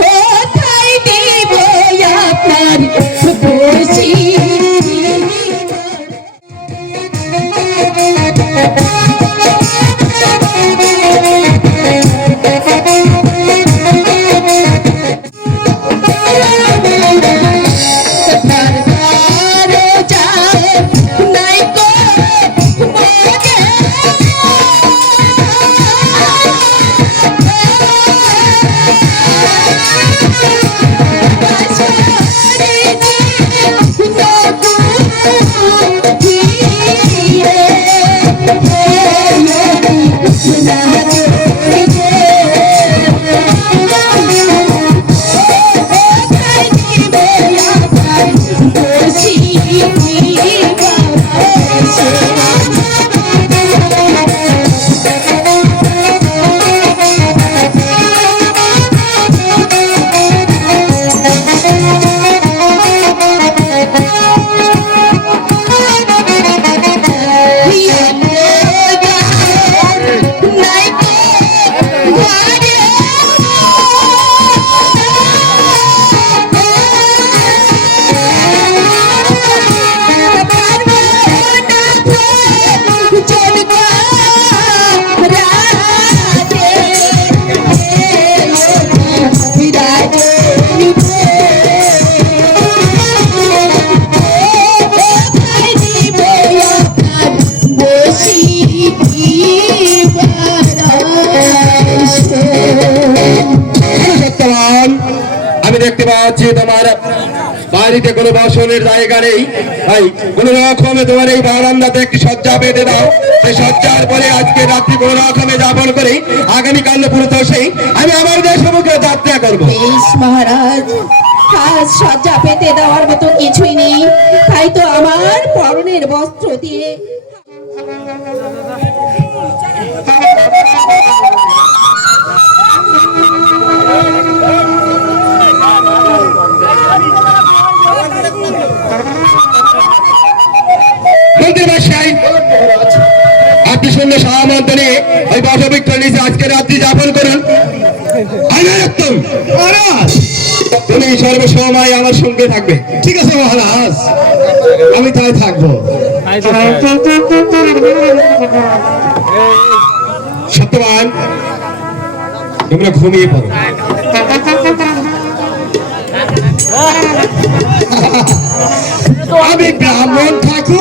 কোথায় দিব আপনার বসি আমি দেখতে পাচ্ছি তোমার বাড়িতে কোনো বসনের জায়গা নেই। ভাই কোন রকমে তোমার এই বারান্দাতে একটি শয্যা বেঁধে দাও। সেই শয্যার পরে আজকে রাত্রি কোন রকমে যাপন করে আগামীকাল পুরুষ সেই আমি আমার দেশমুখে যাত্রা করবো। মহারাজ, আজ শয্যা পেতে দেওয়ার মতো কিছুই নেই, তাই তো আমার পরনের বস্ত্র দিয়ে আপনি শুনলে সহমন্ত্রী ওই বসবিক্ষ নিচে আজকে রাত্রি যাপন করুন। তুমি সর্বসময় আমার সঙ্গে থাকবে। ঠিক আছে মহারাজ, আমি তাই থাকবো। সত্যবান, তোমরা ঘুমিয়ে পড়ো। আমি ব্রাহ্মণ ঠাকুর।